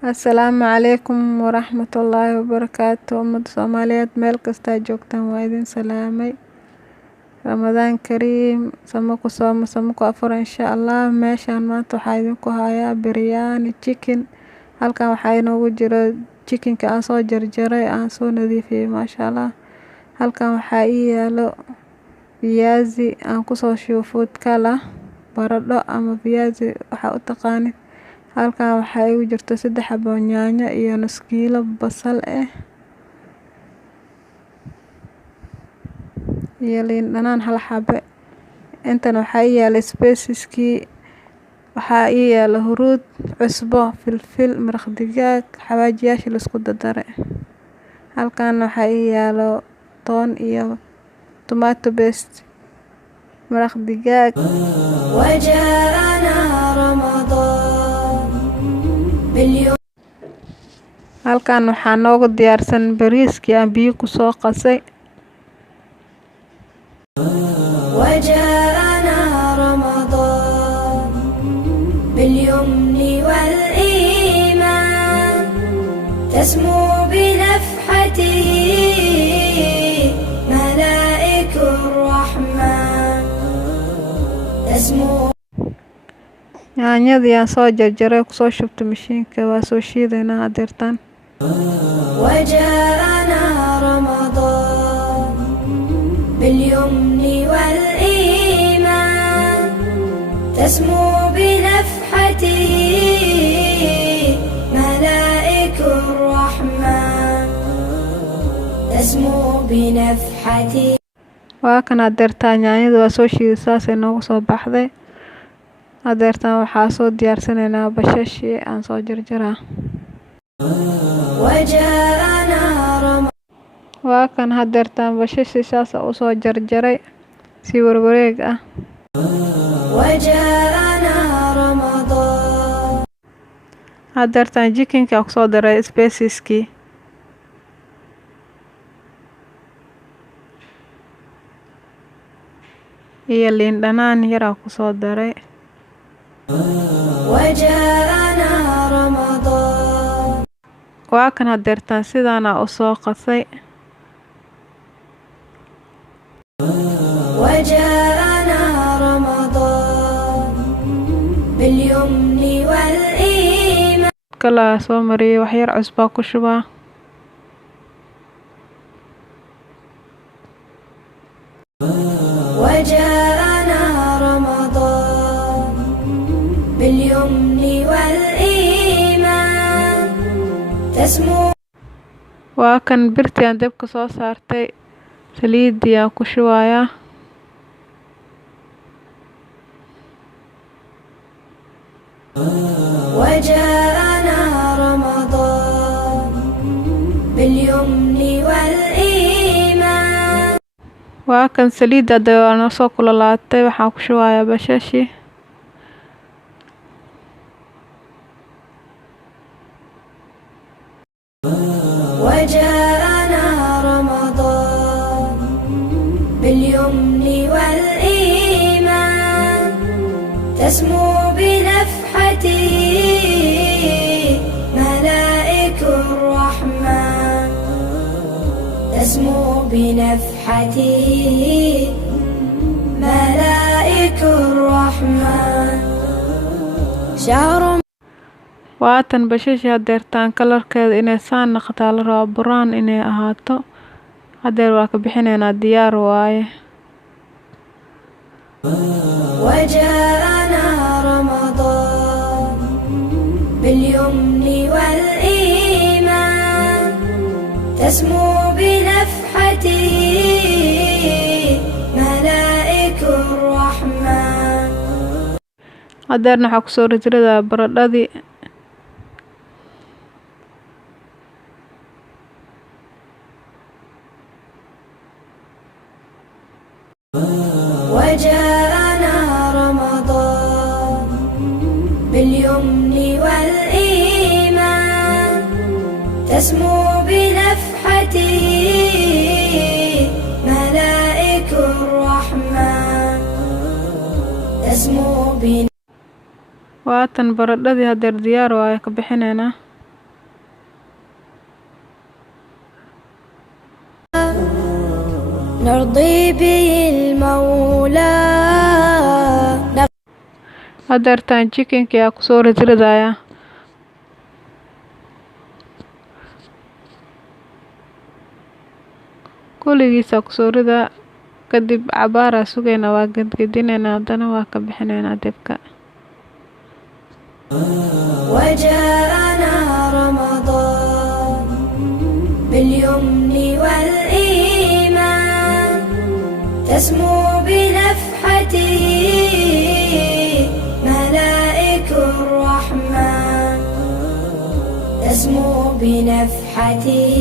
Asalaamu calaykum waraxmatullaahi wabarakaatu. Ummadda Soomaaliyeed meel kasta joogtaan waa idin salaamay. Ramadaan Kariim, sama ku sooma, sama ku afur insha Allah. Meeshaan maanta waxaa idinku hayaa biryani chicken. Halkan waxaa inoogu jiro chickenka aan soo jarjaray, aan soo nadiifiyay maasha Allah. Halkan waxaa ii yaalo viazi aan ku soo shubay food color, baradho ama viazi waxa u taqaanid. Halkan waxaa igu jirto 3 xabo yaanyo iyo nus kiilo basal iyo liin dhanaan 1 xabo. Intan waxaa ii yaalo spiceski, waxaa ii yaalo huruud, cusbo, filfil, maraq digaag, xawaajiyaasha la isku dardaray. Halkan waxaa ii yaalo toon iyo tomato paste, maraq digaag. Halkan waxaa noogu diyaarsan bariiskii aan biyo ku soo qasay. وجاءنا رمضان باليمن والإيمان تسمو بنفحته ملائك الرحمن تسمو. Yaanyadii aan soo jarjaray ku soo shubtay mashiinka waa soo shiidaynaa hadeertaan. وجاءنا رمضان باليمن والإيمان تسمو بنفحته ملائك الرحمن تسمو بنفحته. Waa kan hadeertaan yaanyada waa soo shiiday saasay noogu soo baxday. Hadeertaan waxaa soo diyaarsanaynaa basashii aan soo jarjaraa. وجاءنا رمضان. Waa kan hadeertaan bashashii saas u soo jarjaray si warwareeg ah. وجاءنا رمضان. Hadeertaan chickenka ku soo daray spiceski. Iyo liin dhanaan yar ku soo daray. وجاءنا رمضان. Waa kan hadeertaan sidaan u soo qasay. وجاءنا رمضان باليمن والإيمان. Kala soo mariyay wax yar cusbo ku shubaa. وجاءنا رمضان باليمن والإيمان تسمو. Waa kan birtii aan dabka soo saartay. Saliidii aan ku shubayaa. وجاءنا رمضان باليمن والإيمان. Waa kan saliida aan soo kululaatay waxaan ku shubayaa bashashii. وجاءنا رمضان باليمن والإيمان تسمو بنفحته ملائك الرحمن تسمو بنفحته ملائك الرحمن شهر. Waa tan bashashii hadeertaan kalarkeeda inay saan noqoto la rabo brown inay ahaato. Hadeer waa ka bixinaynaa diyaar waaye. وجاءنا رمضان باليمن والإيمان تسمو بنفحته ملائك الرحمن. Hadeerna waxaa ku soo ridridaa baradhadii. وجاءنا رمضان باليمن والإيمان تسمو بنفحته ملائك الرحمن تسمو بنفحته. Waa tan baradhadii hadeer diyaar waaye ka bixinaynaa. نرضي به المولى hadeertaan chickenka ayaa kusoo ridridayaa kulligiisa kusoo ridaa kadib cabaaraa sugayna waa gadgadinayna haddana waa ka bixinaynaa dabka وجاءنا رمضان باليمن والإيمان تسمو بنفحته ملائك الرحمن تسمو بنفحته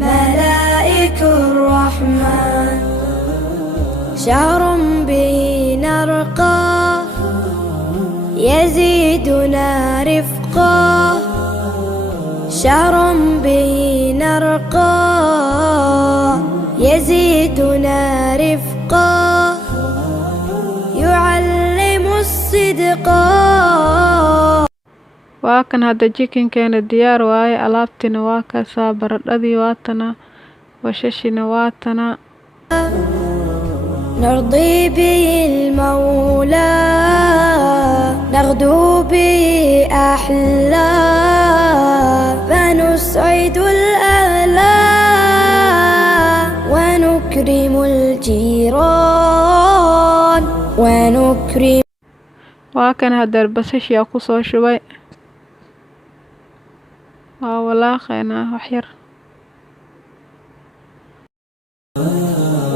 ملائك الرحمن شهر به نرقى يزيدنا رفقا شهر به نرقى يزيدنا رفقا يعلم الصدقا waa kan hadda chickenkeena diyaar waaye alaabtina waa kaasaa baradhadii waatana washashina waatana نرضي به المولى نغدو به أحلى فنسعد الأهلا ونكرم الجيران ونكرم waa kan hadda basashiyaa kusoo shubay waa walaaqaynaa wax yar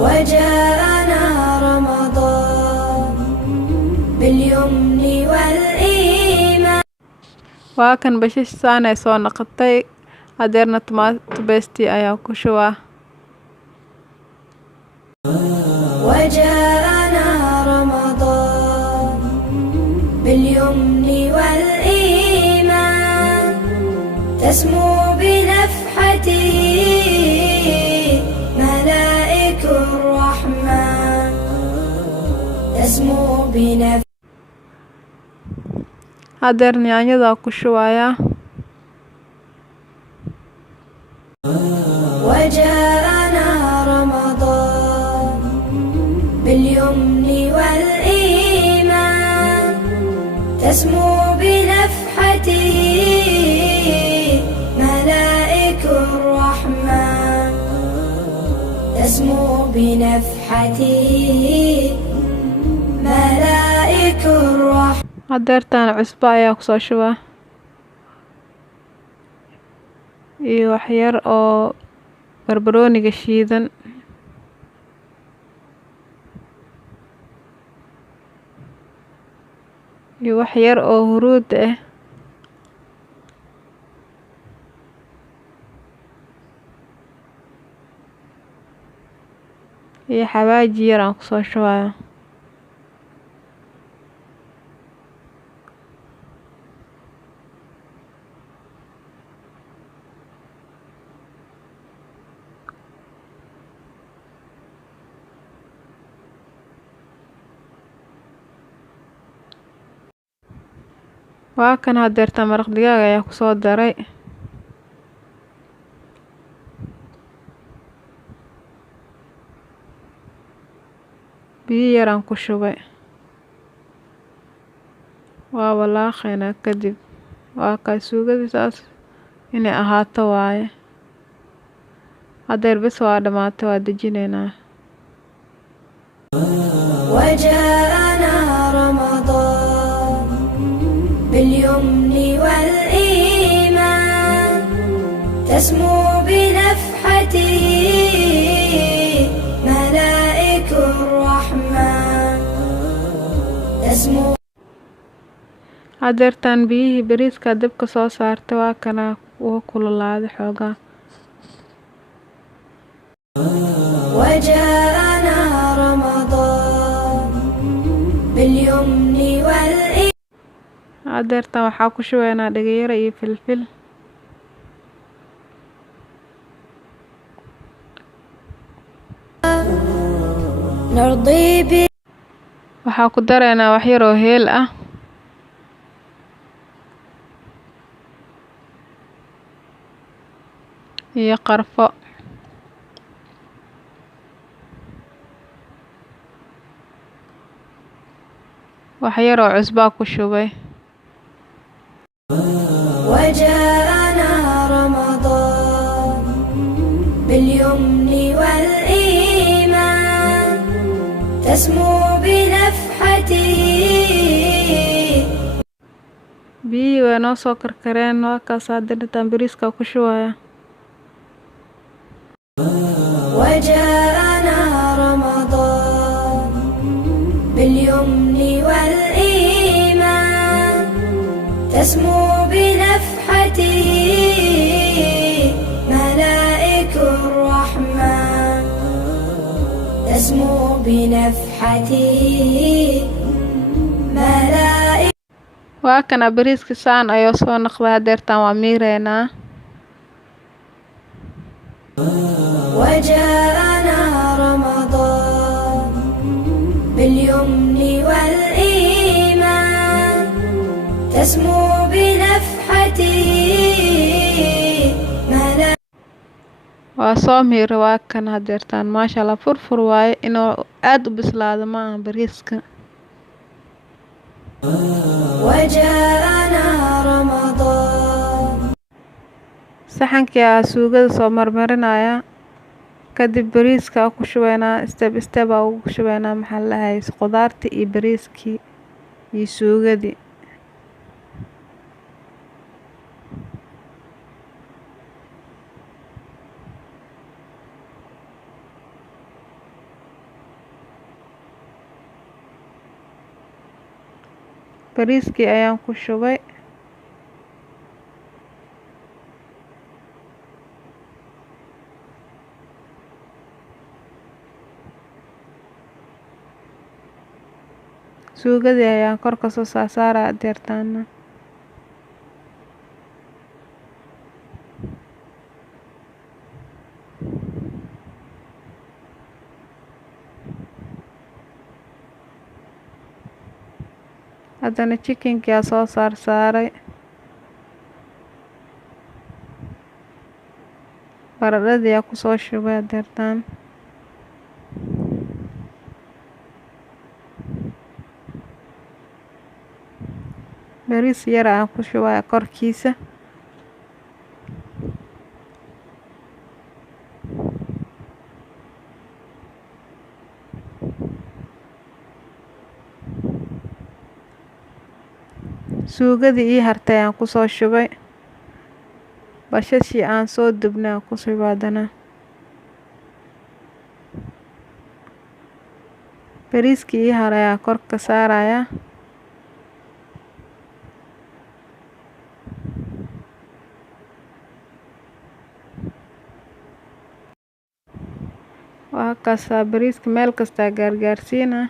وجاءنا رمضان باليمن والإيمان waa kan bashash saanay soo noqotay hadeerna tomato paste ayaa ku shubaa وجاءنا رمضان باليمن والإيمان تسمو بنفحته ملائك الرحمن تسمو بنفحته hadeer yaanyadaa ku shubayaa وجاءنا رمضان باليمن والإيمان تسمو بنفحته ملائك الرحمن تسمو بنفحته ملائك الرحمن hadeertaan cusbo ayaa kusoo shubaa iyo wax yar oo barbarooniga shiidan iyo wax yar oo huruud ah iyo xawaaji yar aan kusoo shubayaa waa kan hadeertaan maraq digaag ayaa kusoo daray biyo yaraan ku shubay waa walaaqaynaa kadib waa kaa suugadii saas inay ahaato waaye hadeer bes waa dhamaatay waa dejinaynaa وجاءنا رمضان باليمن والإيمان تسمو بنفحته ملائك الرحمن تسمو hadeertaan biyihii bariiska dabka soo saartay waa kana wuu kululaaday xoogaa وجاءنا رمضان باليمن والإيمان hadeertaan waxaa ku shubaynaa dhagayaro iyo filfil نرضي به waxaa ku daraynaa wax yar oo heel ah iyo qarfo wax yar oo cusbaa ku shubay. وجاءنا رمضان باليمن والإيمان تسمو بنفحته. biyihii way noo soo karkareen, waa kaas haddana bariiska ku shubaya. وجاءنا رمضان باليمن والإيمان تسمو بنفحته ملائك الرحمن تسمو بنفحته ملائك. waa kana bariiska saan ayuu soo noqday, hadeertaan waa miireynaa. وجاءنا رمضان باليمن والإيمان تسمو بنفحته ملائك. waa soo miire, waa kan hadeertaan maasha Allah furfur waaye, inuu aad u bislaado ma aha bariiska. وجاءنا رمضان. saxankii aa suugada soo marmarinaya, kadib bariiska ku shubaynaa, step step aa ugu shubaynaa maxaa la dhahay qudaartii iyo bariiskii iyo suugadii. bariiskii ayaan ku shubay. suugadii ayaan kor ka soo saaraya hadeertaana. haddana chickenkii aa soo saaray. baradhadii aa ku soo shubay hadeertaan. bariis yar aan ku shubaya korkiisa. suugadii ii hartay aan ku soo shubay. bashashii aan soo dubnay aan ku shubay haddana. bariiskii ii haray aan kor ka saaraya. waa kaas bariiska meel kasta gaargaarsiina.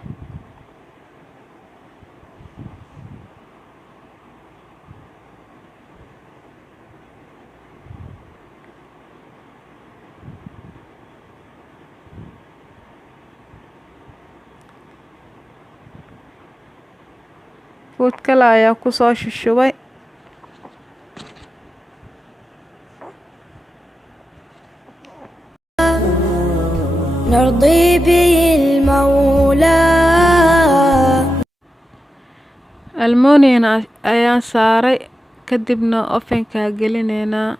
food kale ayaa ku soo shushubay. نرضي به المولى. almonium ayaan saaray, kadibna ovenka gelineynaa.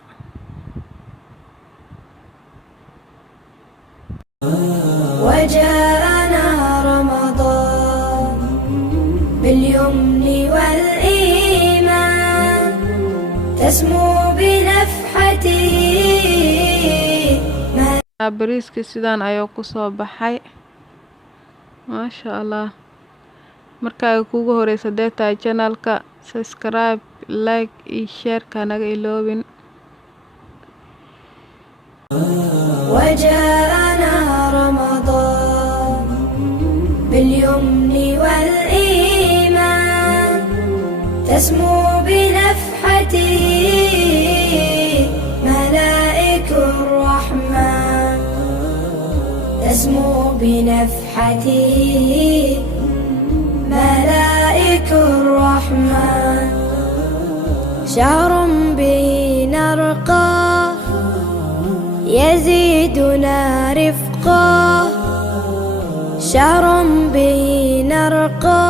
وجاءنا رمضان باليمن والإيمان تسمو بنفحته. bariiskii sidaan ayuu ku soo baxay maasha Allah. markaa kugu horeysa hadee tahay channelka, subscribe, like iyo share ka naga iloobin. وجاءنا رمضان باليمن والإيمان تسمو بنفحته ملائك الرحمن تسمو بنفحته ملائك الرحمن. شهر به نرقى يزيدنا رفقا. شهر به نرقى